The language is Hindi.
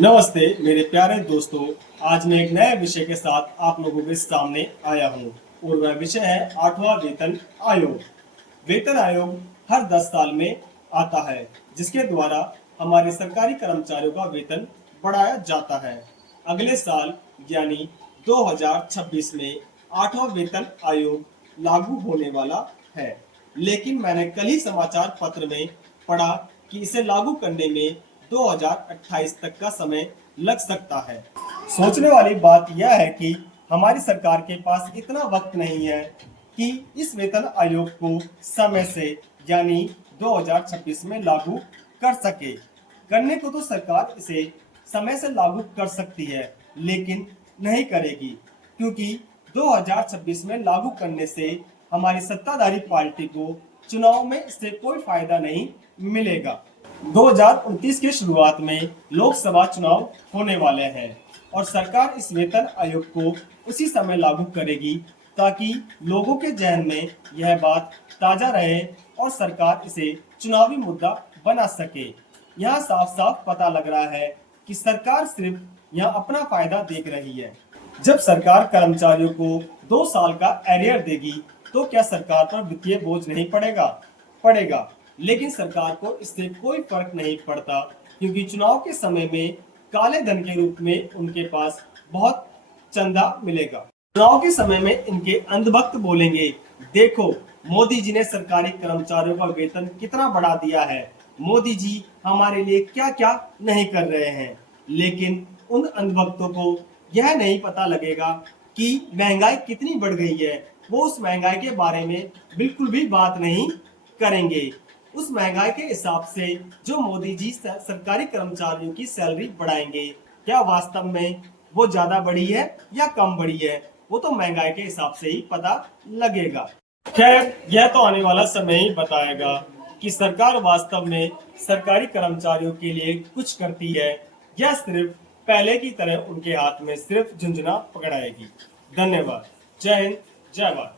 नमस्ते मेरे प्यारे दोस्तों। आज मैं एक नए विषय के साथ आप लोगों के सामने आया हूँ और वह विषय है 8वां वेतन आयोग। वेतन आयोग हर 10 साल में आता है, जिसके द्वारा हमारे सरकारी कर्मचारियों का वेतन बढ़ाया जाता है। अगले साल यानी 2026 में 8वां वेतन आयोग लागू होने वाला है, लेकिन मैंने कल ही समाचार पत्र में पढ़ा कि इसे लागू करने में 2028 तक का समय लग सकता है। सोचने वाली बात यह है कि हमारी सरकार के पास इतना वक्त नहीं है कि इस वेतन आयोग को समय से यानी 2026 में लागू कर सके। करने को तो सरकार इसे समय से लागू कर सकती है, लेकिन नहीं करेगी, क्योंकि 2026 में लागू करने से हमारी सत्ताधारी पार्टी को चुनाव में इससे कोई फायदा नहीं मिलेगा। 2029 की शुरुआत में लोकसभा चुनाव होने वाले हैं और सरकार इस वेतन आयोग को उसी समय लागू करेगी, ताकि लोगों के जहन में यह बात ताजा रहे और सरकार इसे चुनावी मुद्दा बना सके। यहाँ साफ साफ पता लग रहा है कि सरकार सिर्फ यहाँ अपना फायदा देख रही है। जब सरकार कर्मचारियों को 2 साल का एरियर देगी, तो क्या सरकार पर वित्तीय बोझ नहीं पड़ेगा? पड़ेगा, लेकिन सरकार को इससे कोई फर्क नहीं पड़ता, क्योंकि चुनाव के समय में काले धन के रूप में उनके पास बहुत चंदा मिलेगा। चुनाव के समय में इनके अंधभक्त बोलेंगे, देखो मोदी जी ने सरकारी कर्मचारियों का वेतन कितना बढ़ा दिया है, मोदी जी हमारे लिए क्या क्या नहीं कर रहे हैं। लेकिन उन अंधभक्तों को यह नहीं पता लगेगा कि महंगाई कितनी बढ़ गई है। वो उस महंगाई के बारे में बिल्कुल भी बात नहीं करेंगे। उस महंगाई के हिसाब से जो मोदी जी सरकारी कर्मचारियों की सैलरी बढ़ाएंगे, क्या वास्तव में वो ज्यादा बढ़ी है या कम बढ़ी है, वो तो महंगाई के हिसाब से ही पता लगेगा। खैर, यह तो आने वाला समय ही बताएगा कि सरकार वास्तव में सरकारी कर्मचारियों के लिए कुछ करती है या सिर्फ पहले की तरह उनके हाथ में सिर्फ झुंझुना पकड़ाएगी। धन्यवाद। जय हिंद, जय भारत।